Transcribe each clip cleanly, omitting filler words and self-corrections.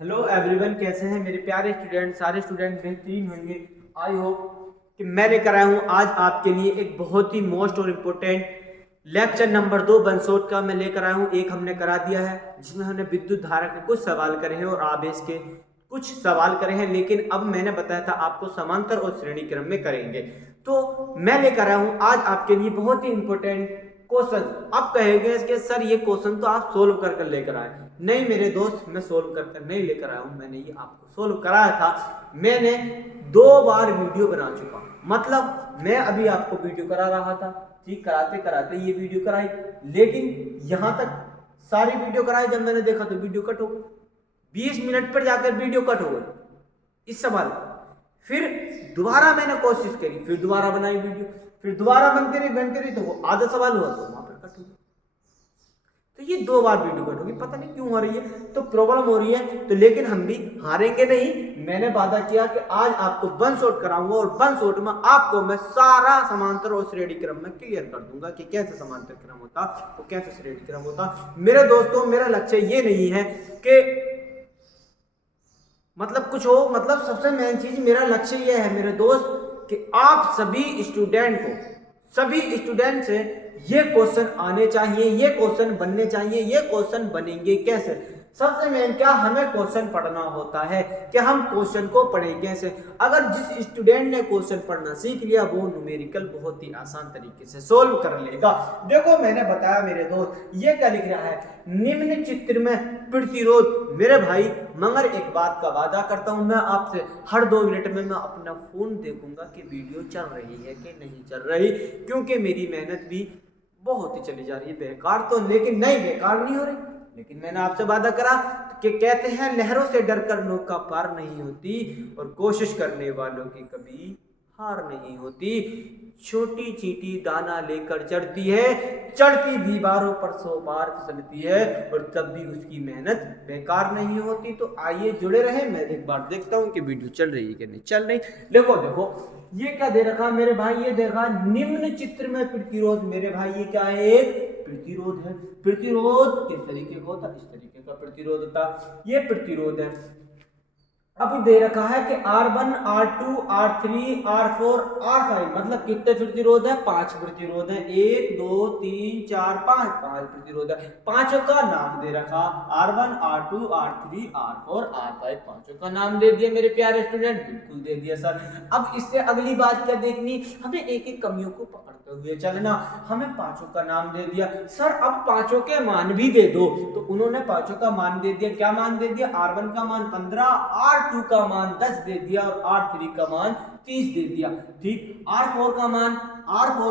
Hello everyone, कैसे हैं मेरे प्यारे स्टूडेंट। सारे स्टूडेंट बेहतरीन होंगे। आई होप कि मैं लेकर आया हूं आज आपके लिए एक बहुत ही मोस्ट और इम्पोर्टेंट लेक्चर नंबर 2 बंसोट का मैं लेकर आया हूं। एक हमने करा दिया है जिसमें हमने विद्युत धारा के कुछ सवाल करे हैं और आवेश के कुछ सवाल करे हैं, लेकिन अब मैंने बताया था आपको समांतर और श्रेणी क्रम में करेंगे। तो मैं लेकर आया हूं आज आपके लिए बहुत ही इंपॉर्टेंट क्वेश्चन। आप कहेंगे कि सर ये क्वेश्चन तो आप सोल्व कर कर लेकर आए। नहीं मेरे दोस्त, मैं सोल्व कर कर नहीं लेकर आया हूं, मैंने ये आपको सोल्व कराया था। मैंने 2 बार वीडियो बना चुका, मतलब मैं अभी आपको वीडियो करा रहा था, ठीक, कराते कराते ये वीडियो कराई, लेकिन यहां तक सारी वीडियो कराई, जब मैंने देखा तो वीडियो कट हो गई। 20 मिनट पर जाकर वीडियो कट हो गई इस सवाल। फिर दोबारा मैंने कोशिश करी, फिर दोबारा बनाई वीडियो, फिर दोबारा बनती रही तो वो आधा सवाल हुआ तो वहां पर कट हो गया। तो ये 2 बार वीडियो कट होगी, पता नहीं क्यों हो रही है, तो प्रॉब्लम हो रही है। तो लेकिन हम भी हारेंगे नहीं। मैंने वादा किया कि आज आपको वन शॉट कराऊंगा और वन शॉट में आपको मैं सारा समांतर और श्रेणी क्रम में क्लियर कर दूंगा कि कैसे समांतर क्रम होता और कैसे श्रेणी क्रम होता। मेरे दोस्तों, मेरा लक्ष्य ये नहीं है कि मतलब कुछ हो, मतलब सबसे मेन चीज मेरा लक्ष्य यह है मेरे दोस्त कि आप सभी स्टूडेंट से ये क्वेश्चन आने चाहिए, ये क्वेश्चन बनने चाहिए। ये क्वेश्चन बनेंगे कैसे? सबसे मेन क्या हमें क्वेश्चन पढ़ना होता है कि हम क्वेश्चन को पढ़ें कैसे। अगर जिस स्टूडेंट ने क्वेश्चन पढ़ना सीख लिया वो न्यूमेरिकल बहुत ही आसान तरीके से सोल्व कर लेगा। देखो मैंने बताया मेरे दोस्त, ये क्या लिख रहा है, निम्न चित्र में प्रतिरोध। मेरे भाई मगर एक बात का वादा करता हूं मैं आपसे, हर 2 मिनट में मैं अपना फोन देखूंगा कि वीडियो चल रही है कि नहीं चल रही, क्योंकि मेरी मेहनत भी बहुत ही चली जा रही है बेकार तो, लेकिन नहीं बेकार नहीं हो रही। लेकिन मैंने आपसे वादा करा कि कहते हैं लहरों से डरकर नौका पार नहीं होती और कोशिश करने वालों की कभी हार नहीं होती। छोटी चींटी दाना लेकर चढ़ती है, चढ़ती दीवारों पर 100 बार फिसलती है और तब भी उसकी मेहनत बेकार नहीं होती। तो आइए जुड़े रहे, मैं एक बार देखता हूँ कि वीडियो चल रही है कि नहीं चल रही। देखो देखो ये क्या दे रखा मेरे भाई, ये देखा निम्न चित्र में प्रतिरोध। मेरे भाई ये क्या है, एक प्रतिरोध है। प्रतिरोध किस तरीके का होता, इस तरीके का प्रतिरोध होता, ये प्रतिरोध है। अभी दे रखा है कि R1 R2 R3 R4 R5, मतलब कितने प्रतिरोध है, 5 प्रतिरोध है। 1 2 3 4 5 5 प्रतिरोध है। पांचों का नाम दे रखा, R1 R2 R3 R4 R5, पांचों का नाम दे दिया मेरे प्यारे स्टूडेंट, बिल्कुल दे दिया सर। अब इससे अगली बात क्या देखनी, हमें एक एक कमियों को पकड़ते हुए चलना। हमें पांचों का नाम दे दिया सर, अब पांचों के मान भी दे दो। तो उन्होंने पांचों का मान दे दिया, क्या मान दे दिया, R1 का मान 15, R2 का मान 10 दे दिया और R3 का मान 30 दे दिया, ठीक। R4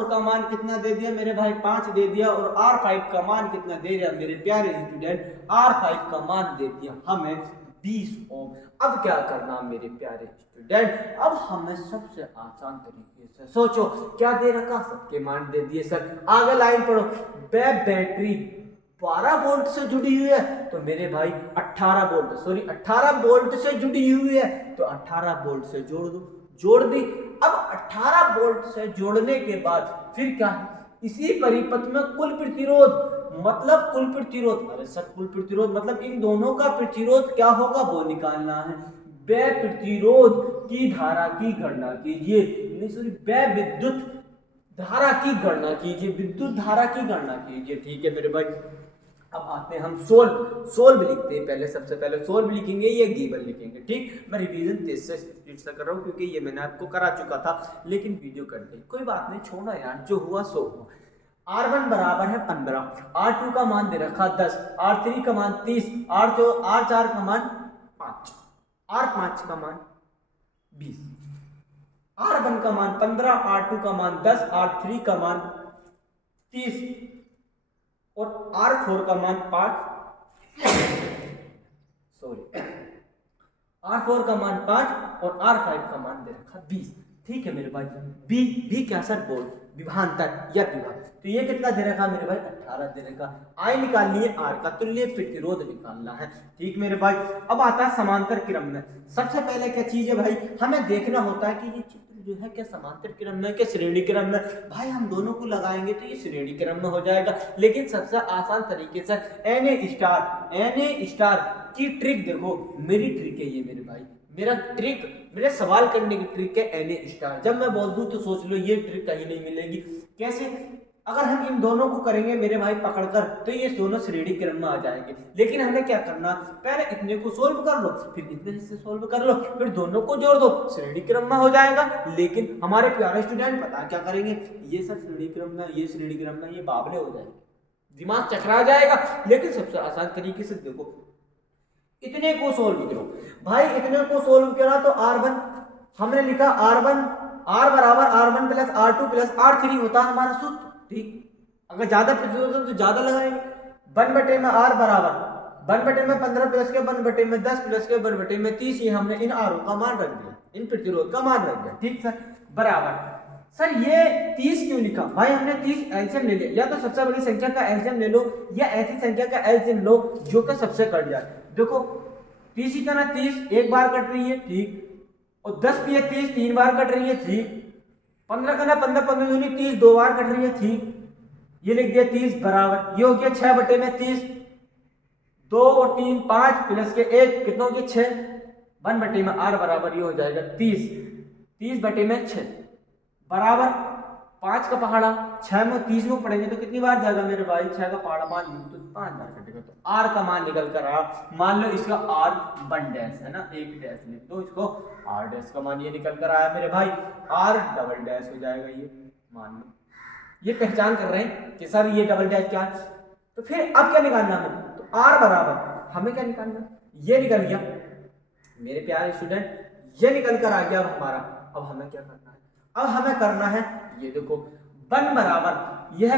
का मान कितना दे दिया मेरे भाई, 5 दे दिया। और R5 का मान कितना दे दिया मेरे प्यारे स्टूडेंट, R5 का मान दे दिया हमें 20 ओम। अब क्या करना मेरे प्यारे स्टूडेंट, अब हमें सबसे आसान तरीके से सोचो, क्या दे रखा, सबके मान दे दिए सर। आगे लाइन पढ़ो, बैटरी 12 वोल्ट से जुड़ी हुई है तो मेरे भाई 18 वोल्ट से जुड़ी हुई है तो 18 वोल्ट से जोड़ दो, जोड़ दी। अब 18 वोल्ट से जोड़ने के बाद फिर क्या है, इसी परिपथ में कुल प्रतिरोध, मतलब कुल प्रतिरोध, अरे सर कुल प्रतिरोध मतलब इन दोनों का प्रतिरोध क्या होगा वो निकालना है। वे प्रतिरोध की धारा की गणना कीजिए, वे विद्युत धारा की गणना कीजिए, विद्युत धारा की गणना कीजिए, ठीक है मेरे भाई। अब आते हैं हम सोल्व लिखते हैं। पहले सबसे पहले सोल्व लिखेंगे, ये गिवन लिखेंगे, ठीक। मैं रिवीजन तेज से स्पीड से कर रहा हूँ क्योंकि ये मैंने आपको करा चुका था, लेकिन वीडियो कर दी, कोई बात नहीं, छोड़ो यार, जो हुआ सो हुआ। R1 बराबर है 15, R2 का मान दे रखा 10, R3 का मान 30, R4 का मान 5, R5 का मान 20, R1 का मान 15, R2 का मान 10, R3 का मान 30 और R4 का मान 5, R4 का मान 5 और R5 का मान दे रखा 20, ठीक है मेरे भाई। भी क्या सर, बोल विभांतर या विभव, तो ये कितना दे रखा मेरे भाई, 18 दे रखा। आई निकालनी है, R का तुल्य प्रतिरोध निकालना है, ठीक मेरे भाई। अब आता है समांतर क्रम में। सबसे पहले क्या चीज है भाई, हमें देखना होता है कि ये चित्र जो है क्या समांतर क्रम में क्या श्रेणी क्रम में, भाई हम दोनों को लगाएंगे तो ये श्रेणी क्रम में हो जाएगा। लेकिन सबसे आसान तरीके से Na स्टार की ट्रिक देखो, मेरी ट्रिक है ये मेरे भाई, मेरे सवाल करने की ट्रिक है Na स्टार। जब मैं बोल दूं तो सोच लो ये ट्रिक कहीं नहीं मिलेगी। कैसे? अगर हम इन दोनों को करेंगे मेरे भाई पकड़कर तो ये दोनों श्रेणी क्रम में आ जाएंगे। लेकिन हमें क्या करना, पहले इतने को सोल्व कर लो, फिर इतने से सोल्व कर लो, फिर दोनों को जोड़ दो, श्रेणी क्रम में हो जाएगा। लेकिन हमारे प्यारे स्टूडेंट पता क्या करेंगे, ये सब श्रेणी क्रम में, ये श्रेणी क्रम में, ये बावले हो जाएंगे, दिमाग चकरा जाएगा। लेकिन सबसे आसान तरीके से देखो, इतने को सोल्व करो भाई, इतने को सोल्व करा तो R1 हमने लिखा R1 R बराबर R1 plus R2 plus R3 होता है हमारा सूत्र। ठीक, अगर ज्यादा प्रतिरोध तो ज्यादा लगाएंगे। 1/में R बराबर 1/में 15 प्लस के 1/में 10 प्लस के 1/में 30, ये हमने इन आरों का मान रख दिया, इन प्रतिरोध का मान रख दिया। ठीक सर, बराबर। सर ये 30 क्यों लिखा भाई, हमने 30 एलसीएम ले लिया, या तो सबसे बड़ी संख्या का एलसीएम ले लो या ऐसी संख्या का एलसीएम लो जो कि सबसे कट जाए। देखो 30 ही का ना 30 एक बार कट रही है, ठीक, और 10 भी है 30 3 बार कट रही है, ठीक, 15 का ना 15 15 दूनी 30 2 बार कट रही है, ठीक, ये लिख दिया 30 बराबर, ये हो गया 6/30, 2 और 3 5 प्लस के 1 कितना हो गया 6, 1/में R बराबर ये हो जाएगा 30, 30/6 बराबर 5 का पहाड़ा 6 में 30 में पढ़ेंगे तो कितनी बार जाएगा मेरे भाई, 6 का पहाड़ा 5 तो 5 बार कटेगा। तो R का मान निकल कर आ, मान लो इसका R1 डैश है ना, एक डैश लिख दो इसको, R डैश का मान ये निकल कर आया मेरे भाई, R डबल डैश हो जाएगा ये, मान लो ये पहचान कर रहे हैं कि सर ये डबल डैश क्या है। तो फिर अब क्या निकालना हमें, तो R बराबर हमें क्या निकालना, ये निकल गया मेरे प्यारे स्टूडेंट, ये निकल कर आ गया अब हमारा। अब हमें क्या करना है, अब हमें करना है ये देखो 1 बराबर, यह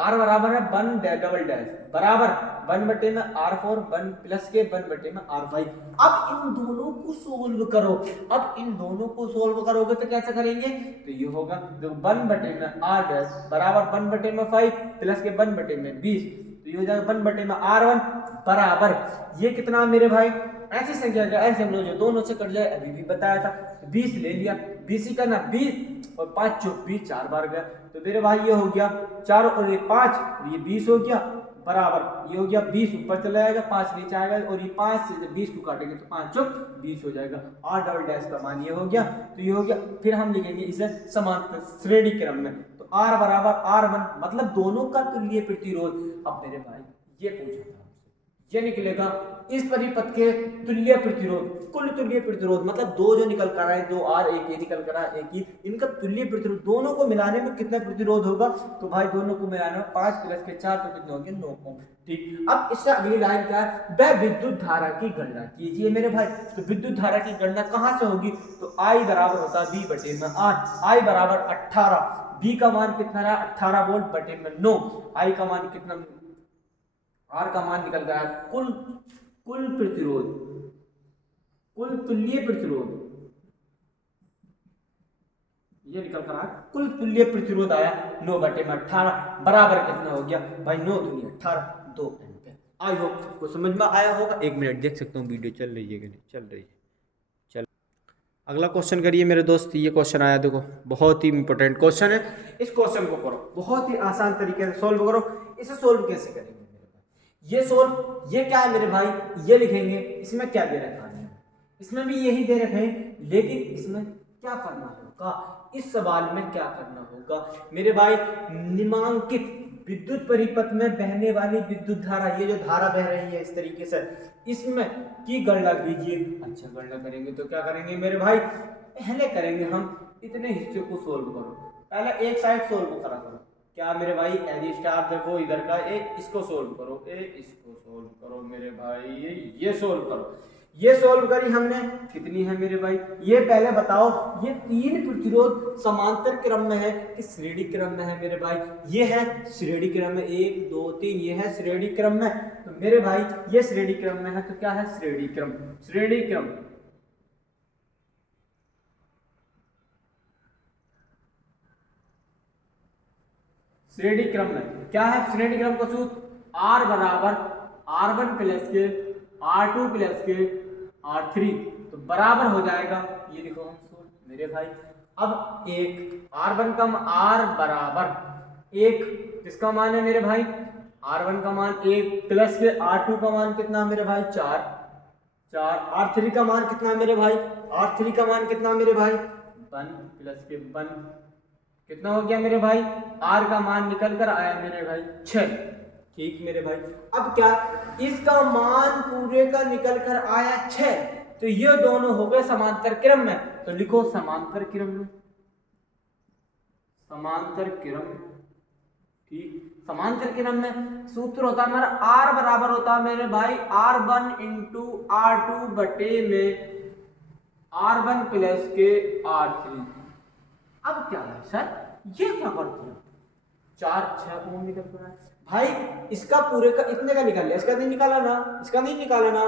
R बराबर है 1 डबल डैश बराबर 1/में R4 1 प्लस के 1/में R5। अब इन दोनों को सोल्व करो, अब इन दोनों को सोल्व करोगे तो कैसे करेंगे, तो ये होगा 1/में R डैश बराबर 1/5 प्लस के 1/में 20, तो ये हो जाएगा 1/में R1 बराबर ये कितना मेरे भाई, ऐसी संख्या का ऐसे हम लोग जो दोनों से कट जाए, अभी भी बताया था, तो 20 ले लिया, 20 ही करना 20 और 5 चौक 20 4 बार गया, तो मेरे भाई ये हो गया 4 और ये 5 और ये 20 हो गया बराबर, ये हो गया 20 ऊपर चला जाएगा 5 नीचे आएगा, और ये 5 से जब 20 को काटेंगे तो 5 चौक 20 हो जाएगा। R डबल डैश का मान ये हो गया, तो ये हो गया। फिर हम लिखेंगे इसे समांतर श्रेणी क्रम में, तो R बराबर R1 मतलब दोनों का तुल्य प्रतिरोध। अब मेरे भाई ये पूछा था ये निकलेगा इस परिपथ के तुल्य प्रतिरोध, कुल तुल्य प्रतिरोध मतलब दो जो निकल कर आए, 2R एक ये निकल कर आए, एक ही, इनका तुल्य प्रतिरोध दोनों को मिलाने में कितना प्रतिरोध होगा, तो भाई दोनों को मिलाने में 5 प्लस के 4 तो कितना हो गया 9 ओम। ठीक, अब इससे अगली लाइन क्या है, वह विद्युत धारा की गणना कीजिए मेरे भाई। तो विद्युत धारा की गणना कहां से होगी, तो I बराबर होता है V/R, I बराबर 18, V का मान कितना रहा 18 वोल्ट बटे में 9, I का मान कितना, R का मान निकल गया कुल प्रतिरोध, कुल तुल्य प्रतिरोध, ये निकल कर आया कुल तुल्य प्रतिरोध आया 9/18 बराबर कितना हो गया भाई 9 दूनी 18 2 एम्पीयर। आई होप सबको समझ में आया होगा। 1 मिनट देख सकता हूँ वीडियो चल रही है कि नहीं चल रही है, चल। अगला क्वेश्चन करिए मेरे दोस्त, ये क्वेश्चन आया देखो, बहुत ही इंपॉर्टेंट क्वेश्चन है। इस क्वेश्चन को करो, बहुत ही आसान तरीके से सोल्व करो। इसे सोल्व कैसे करेंगे, ये सोल्व, ये क्या है मेरे भाई, ये लिखेंगे, इसमें क्या दे रखा है, इसमें भी यही दे रखे हैं, लेकिन इसमें क्या करना होगा, इस सवाल में क्या करना होगा मेरे भाई, निम्नांकित विद्युत परिपथ में बहने वाली विद्युत धारा, ये जो धारा बह रही है इस तरीके से, इसमें की गणना कीजिए। अच्छा, गणना करेंगे तो क्या करेंगे मेरे भाई, पहले करेंगे हम इतने हिस्से को सोल्व करो, पहले एक साइड सोल्व करा करो, क्या मेरे भाई एडी स्टार देखो इधर का, इसको सोल्व करो, इसको सोल्व करो मेरे भाई, ये सोल्व करो, ये सोल्व करी हमने, कितनी है मेरे भाई, ये पहले बताओ ये 3 प्रतिरोध समांतर क्रम में है कि श्रेणी क्रम में है मेरे भाई, ये है श्रेणी क्रम में 1 2 3, ये है श्रेणी क्रम में, तो मेरे भाई ये श्रेणी क्रम में है, तो क्या है श्रेणी क्रम, श्रेणी क्रम श्रेणी क्रम में क्या है, श्रेणी क्रम का सूत्र R बराबर R1 प्लस के R2 प्लस के R3, तो बराबर हो जाएगा, ये देखो हम सूत्र मेरे भाई अब एक R1 का R बराबर एक, किसका मान है मेरे भाई, R1 का मान 1 प्लस के R2 का मान कितना मेरे भाई 4, R3 का मान कितना मेरे भाई, R3 का मान कितना मेरे भाई 1 प्लस के 1, कितना हो गया मेरे भाई, R का मान निकल कर आया मेरे भाई 6। ठीक मेरे भाई, अब क्या, इसका मान पूरे का निकल कर आया 6, तो ये दोनों हो गए समांतर क्रम में, तो लिखो समांतर क्रम में, समांतर क्रम। ठीक, समांतर क्रम में सूत्र होता है हमारा R बराबर होता है मेरे भाई R1 इंटू R2 बटे में R1 प्लस के R3। अब क्या है सर, ये क्या करते हैं, 4 6 ओम निकल रहा है भाई, इसका पूरे का इतने का निकाल लिया, इसका नहीं निकाला ना, इसका नहीं निकाला ना,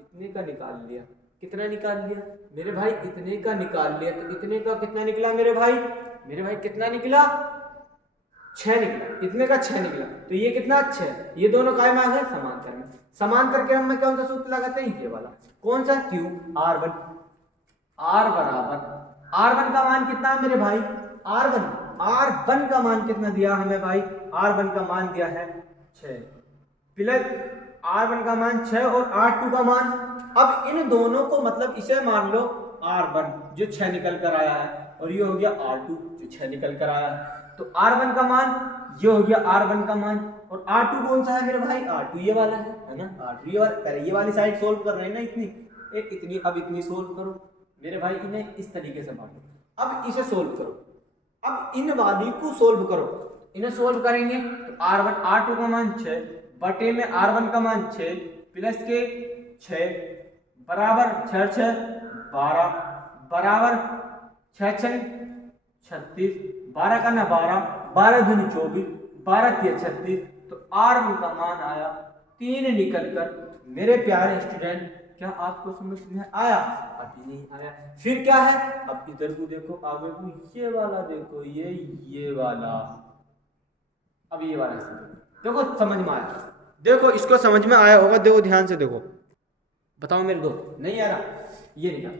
इतने का निकाल लिया, कितना निकाल लिया मेरे भाई, इतने का निकाल लिया, तो इतने का कितना निकला मेरे भाई, कितना निकला 6 निकला, इतने का 6 निकला, तो ये कितना 6, ये दोनों काय में है समांतर में, समांतर क्रम में कौन सा सूत्र लगाते हैं, ये वाला, कौन सा, Q R1, R बराबर R1 का मान कितना है मेरे भाई, R1 का मान कितना दिया हमें भाई, R1 का मान दिया है 6 प्लस R1 का मान 6 और R2 का मान, अब इन दोनों को मतलब इसे मान लो R1 जो 6 निकल कर आया है, और ये हो गया R2 जो 6 निकल कर आया है, तो R1 का मान ये हो गया R1 का मान, और R2 कौन सा है मेरे भाई, R2 ये वाला है ना, R2 ये वाला, पहले ये वाली साइड सोल्व कर रहे हैं ना, इतनी अब इतनी सोल्व करो मेरे भाई, इन्हें इस तरीके से बांटो, अब इसे सोल्व करो, अब इन वाली को सोल्व करो, इन्हें सोल्व करेंगे तो R2 का मान 6 बटे में R1 का मान 6 प्लस के 6 बराबर 6 6 12 बराबर 6 6 36, 12 का ना 12, 12 दूनी 24, 12 3 36, तो R1 का मान आया 3 निकल कर। मेरे प्यारे स्टूडेंट, क्या आपको समझ में आया, अभी नहीं आया, फिर क्या है, अब इधर को देखो, आगे को ये वाला देखो, ये वाला, अब ये वाला देखो समझ में आया, देखो इसको समझ में आया होगा, देखो ध्यान से देखो, बताओ मेरे दोस्त, नहीं आ रहा, ये निकाल,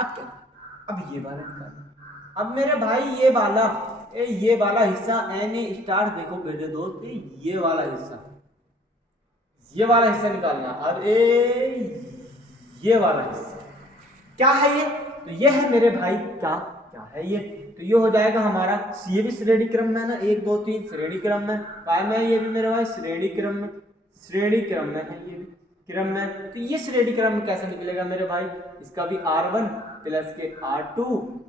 अब क्या, अब ये वाला निकाल, अब मेरे भाई ये वाला हिस्सा एन स्टार देखो मेरे दोस्त, ये वाला हिस्सा निकालना, अरे ये वाला हिस्सा क्या है, ये तो ये है मेरे भाई, क्या है ये, तो ये हो जाएगा हमारा, ये भी श्रेणी क्रम में है ना, 1 2 3 श्रेणी क्रम में, काय में ये भी मेरे भाई श्रेणी क्रम में है, ये भी क्रम में, तो ये श्रेणी क्रम में कैसे निकलेगा मेरे भाई, इसका भी R1 प्लस के R2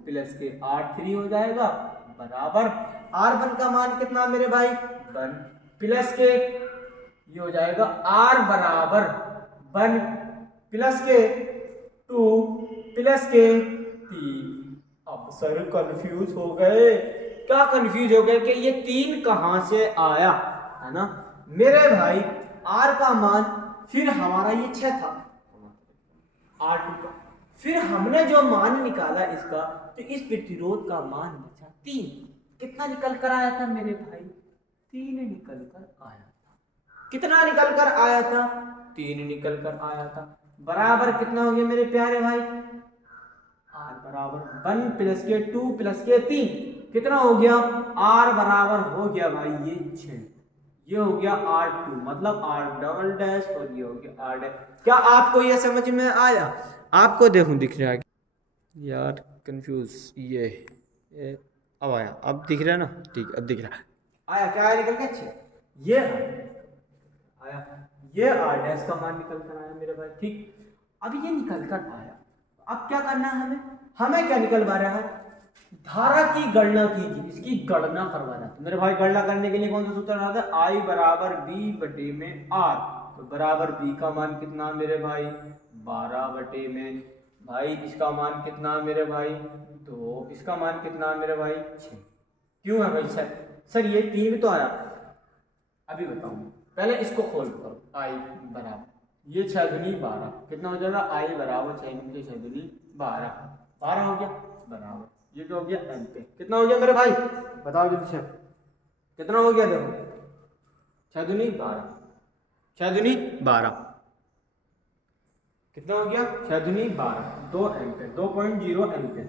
प्लस के R3 हो जाएगा, बराबर R1 का मान कितना मेरे भाई 1 प्लस के, ये हो जाएगा R बराबर 1 प्लस के 2 प्लस के 3। अब सर कंफ्यूज हो गए, क्या कंफ्यूज हो गए कि ये 3 कहां से आया, है ना मेरे भाई, R का मान, फिर हमारा ये 6 था R2 का, फिर हमने जो मान निकाला इसका, तो इस प्रतिरोध का मान बचा 3, कितना निकल कर आया था मेरे भाई, 3 निकल कर आया था, कितना निकल कर आया था, 3 निकल कर आया था, बराबर कितना हो गया मेरे प्यारे भाई, R बराबर 1 प्लस के 2 प्लस के 3, कितना हो गया, R बराबर हो गया भाई ये 6, ये हो गया R2 मतलब R डबल डैश, और ये हो गया R डैश। क्या आपको ये समझ में आया, आपको देखो दिख रहा है यार, कंफ्यूज, ये अब आया, अब दिख रहा है ना, ठीक, अब दिख रहा है, आया क्या आया निकल के, अच्छे ये आया, ये R डैश का मान निकल कर आया मेरे भाई, ठीक, अब ये निकल कर आया, अब क्या करना है हमें क्या निकलवा रहा है, धारा की गणना कीजिए, इसकी गणना करवाना, तो मेरे भाई गणना करने के लिए कौन सा सूत्र आता है, I बराबर B बटे में R, तो बराबर B का मान कितना मेरे भाई 12 बटे में, भाई इसका मान कितना मेरे भाई 2, इसका मान कितना मेरे भाई 6, क्यों है भाई सर ये 3 तो आया, अभी बताऊँ, पहले इसको खोल करो, I बराबर ये 6 दूनी 12, कितना हो जाएगा, I बराबर 6 दूनी 12 हो गया, बराबर ये जो हो गया एन पे, कितना हो गया मेरे भाई बताओ जल्दी से, कितना हो गया, देखो 6 दूनी 12, कितना हो गया 6 दूनी 12, 2 एम्पेयर, 2.0 एम्पेयर,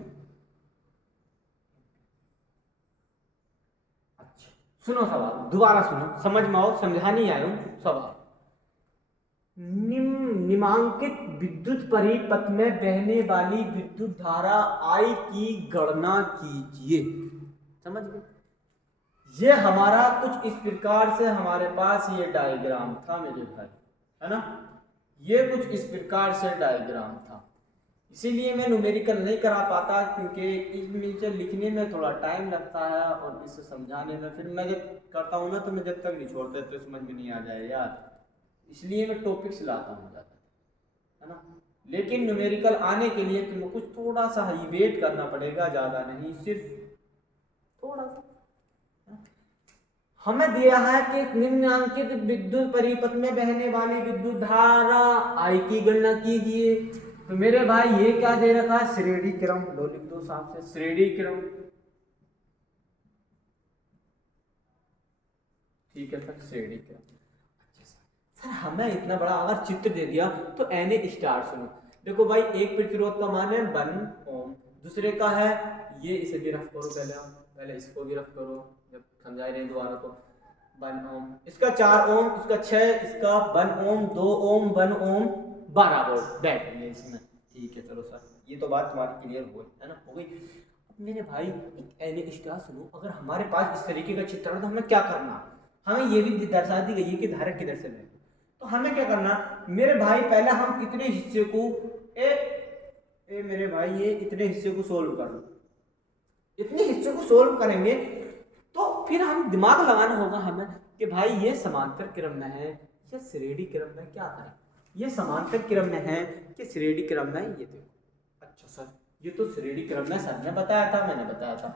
सुनो सवाल, दोबारा सुनो, समझ में आओ, समझा नहीं आया हूं सवाल। निम्नांकित विद्युत परिपथ में बहने वाली विद्युत धारा I की गणना कीजिए। समझ गए? ये हमारा कुछ इस प्रकार से हमारे पास ये डायग्राम था मेरे भाई, है ना। ये कुछ इस प्रकार से डायग्राम था, इसीलिए मैं न्यूमेरिकल नहीं करा पाता, क्योंकि इसमें लिखने में थोड़ा टाइम लगता है और इसे समझाने में, फिर मैं जब करता हूँ ना तो मैं जब तक नहीं छोड़ता तो समझ में नहीं आ जाए यार, इसलिए मैं टॉपिक्स लाता हूँ ज़्यादा, है ना। लेकिन न्यूमेरिकल आने के लिए तुम्हें कुछ थोड़ा सा ही वेट करना पड़ेगा, ज़्यादा नहीं, सिर्फ थोड़ा सा। हमें दिया है कि निम्नांकित विद्युत परिपथ में बहने वाली विद्युत धारा I की गणना कीजिए। तो मेरे भाई ये क्या दे रखा है, श्रेणी क्रम, लो लिख दो साथ से, श्रेणी क्रम। ठीक है सर, श्रेणी क्रम। अच्छा सर, हमें इतना बड़ा अगर चित्र दे दिया तो Na स्टार सुनो, देखो भाई, एक प्रतिरोध का मान है 1 ओम, दूसरे का है ये, इसे भी रफ करो, पहले इसको भी रफ करो, जब समझा रहे दोबारा तो 1 ओम, इसका 4 ओम, इसका 6, इसका 1 ओम, 2 ओम, 1 ओम, 12 वोल्ट बैठ गई इसमें। ठीक है चलो सर, ये तो बात तुम्हारी क्लियर हो गई, है ना, हो गई। अब मेरे भाई एक Na स्टार सुनो, अगर हमारे पास इस तरीके का चित्र है तो हमें क्या करना, हमें ये भी दर्शा दी गई है कि धारा किधर से ले, तो हमें क्या करना मेरे भाई, पहले हम इतने हिस्से को मेरे भाई ये इतने हिस्से को सोल्व कर लो, इतने हिस्से को सोल्व करेंगे तो फिर हम दिमाग लगाना होगा हमें कि भाई ये समांतर क्रम में है या श्रेणी क्रम में, क्या करें, ये समांतर क्रम में है कि श्रेणी क्रम में, ये देखो। अच्छा सर, ये तो श्रेणी क्रम में सर ने बताया था, मैंने बताया था।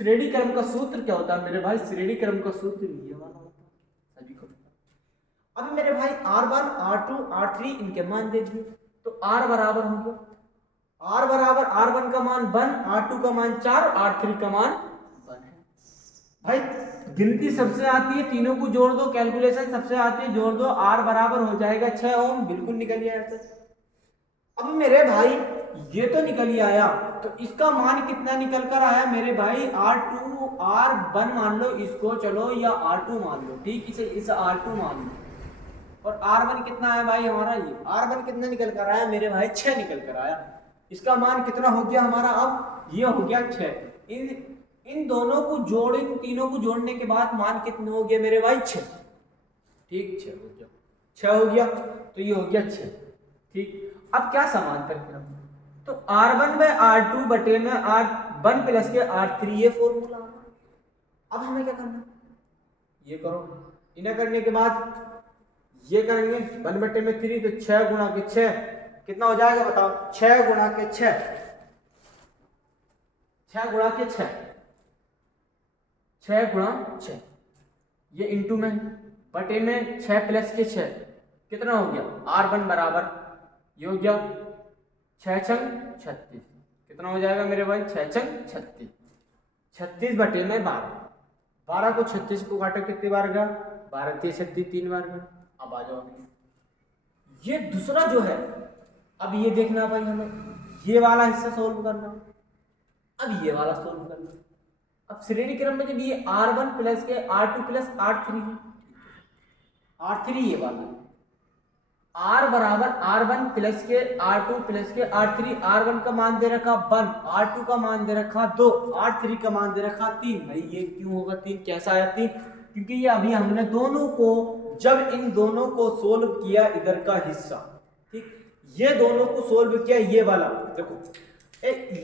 श्रेणी क्रम का सूत्र क्या होता है मेरे भाई, श्रेणी क्रम का सूत्र ये वाला होता है सभी को। अब मेरे भाई R1, R2, R3 इनके मान दे दिए, तो R बराबर हो गया, R बराबर R1 का मान 1, R2 का मान 4, R3 का मान 1 है। भाई गिनती सबसे आती है, तीनों को जोड़ दो, कैलकुलेशन सबसे आती है, जोड़ दो, R बराबर हो जाएगा 6 ओम, बिल्कुल निकल गया ऐसे। अब मेरे भाई ये तो निकल ही आया, तो इसका मान कितना निकल कर आया मेरे भाई, R2, R1 मान लो इसको, चलो, या R2 मान लो, ठीक, इसे R2 मान लो, और R1 कितना है भाई हमारा, ये R1 कितना निकल कर आया मेरे भाई, 6 निकल कर आया। इसका मान कितना हो गया हमारा, अब ये हो गया 6। इन दोनों को जोड़, इन तीनों को जोड़ने के बाद मान कितना हो गया मेरे भाई, 6। ठीक, 6 हो गया, 6 हो गया, तो ये हो गया 6। ठीक, अब क्या समांतर क्रम, तो R1 बाय R2 बटे में R1 प्लस के R3, ये फॉर्मूला। अब हमें क्या करना, ये करो, इन्हें करने के बाद ये करेंगे 1 बटे में 3, तो 6 गुणा के 6 कितना हो जाएगा बताओ, 6 गुणा के 6, 6 गुणा के 6, 6 गुणा 6, ये इंटू में बटे में 6 प्लस के 6 कितना हो गया, R1 बराबर ये हो गया 6 छंग 36, कितना हो जाएगा मेरे भाई, 6 छंग 36, 36 बटे में 12, 12 को 36 को काटो कितनी बार गया, 12 3 36 3 बार गया। अब आ जाओ, ये दूसरा जो है, अब ये देखना भाई, हमें ये वाला हिस्सा सोल्व करना, अब ये वाला सोल्व करना। अब श्रेणी क्रम में जब ये R1 प्लस के R2 प्लस R3 है, R3 ये वाला, R बराबर R1 प्लस के R2 प्लस के R3, R1 का मान दे रखा 1, R2 का मान दे रखा 2, R3 का मान दे रखा 3। भाई ये क्यों होगा 3, कैसा आया 3, क्योंकि ये अभी हमने दोनों को, जब इन दोनों को सोल्व किया, इधर का हिस्सा, ठीक, ये दोनों को सोल्व किया, ये वाला देखो,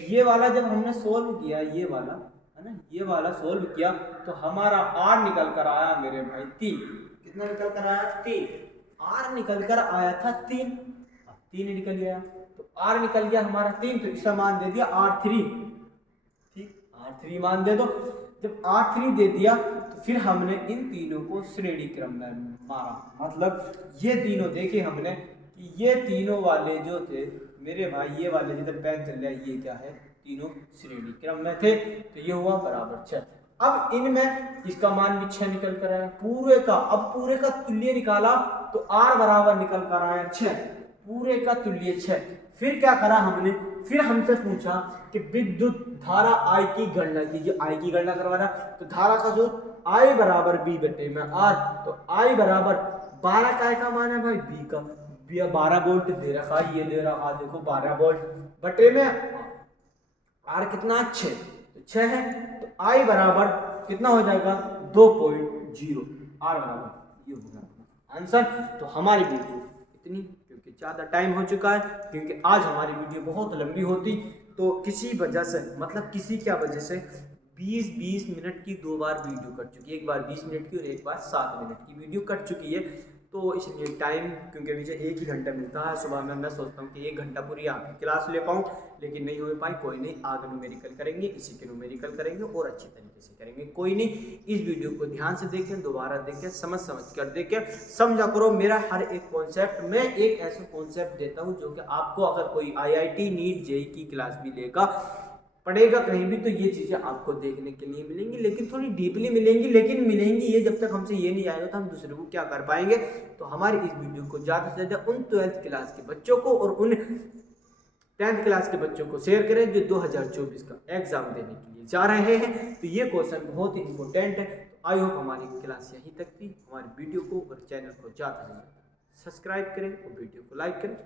ये वाला जब हमने सोल्व किया, ये वाला है ना, ये वाला सोल्व किया, तो हमारा R निकल कर आया मेरे भाई 3। कितना निकल कर आया, 3। R निकल कर आया था 3, अब 3 निकल गया, तो R निकल गया हमारा 3, तो इसका मान दे दिया R3। ठीक, R3 मान दे दो। जब R3 दे दिया तो फिर हमने इन तीनों को श्रेणी क्रम में मारा, मतलब ये तीनों देखे हमने कि ये तीनों वाले जो थे मेरे भाई, ये वाले जिधर पेन चल रहा है, ये क्या है, तीनों श्रेणी क्रम में थे, तो ये हुआ बराबर 6। अब इनमें इसका मान भी 6 निकल कर आया पूरे का। अब पूरे का तुल्य निकाला तो R बराबर निकल कर आया 6, पूरे का तुल्य 6। फिर क्या करा हमने, फिर हमसे पूछा कि विद्युत धारा I की गणना कीजिए। I की गणना करवाना, तो धारा का सूत्र आई बराबर बी बटे में आर, तो आई बराबर 12 काय का मान है भाई, बी का, 12 वोल्ट दे रखा, ये दे रहा देखो 12 वोल्ट बटे में आर कितना 6, तो 6 है, तो आई बराबर कितना हो जाएगा 2.0, आर बराबर ये हो गया आंसर। तो हमारी वीडियो इतनी, क्योंकि ज़्यादा टाइम हो चुका है, क्योंकि आज हमारी वीडियो बहुत लंबी होती, तो किसी वजह से, मतलब किसी क्या वजह से 20-20 मिनट की 2 बार वीडियो कट चुकी है, एक बार 20 मिनट की और एक बार 7 मिनट की वीडियो कट चुकी है। तो इसलिए टाइम, क्योंकि मुझे 1 ही घंटा मिलता है सुबह में, मैं सोचता हूँ कि 1 घंटा पूरी आपकी क्लास ले पाऊँ, लेकिन नहीं हो पाई, कोई नहीं, आगे न्यूमेरिकल करेंगे, इसी के न्यूमेरिकल करेंगे और अच्छी तरीके से करेंगे, कोई नहीं। इस वीडियो को ध्यान से देखें, दोबारा देखें, समझ कर देखें, समझा करो। मेरा हर एक कॉन्सेप्ट, मैं एक ऐसा कॉन्सेप्ट देता हूँ जो कि आपको, अगर कोई IIT नीट जेईई की क्लास भी लेगा, पढ़ेगा कहीं भी, तो ये चीज़ें आपको देखने के लिए मिलेंगी, लेकिन थोड़ी डीपली मिलेंगी, लेकिन मिलेंगी ये, जब तक हमसे ये नहीं आएगा तो हम दूसरे को क्या कर पाएंगे। तो हमारी इस वीडियो को ज़्यादा से ज़्यादा उन 12th क्लास के बच्चों को और उन 10th क्लास के बच्चों को शेयर करें जो 2024 का एग्जाम देने के लिए जा रहे हैं। तो ये क्वेश्चन बहुत ही इंपॉर्टेंट है। तो आई होप हमारी क्लास यहीं तक थी। हमारी वीडियो को और चैनल को ज़्यादा से ज़्यादा सब्सक्राइब करें और वीडियो को लाइक करें।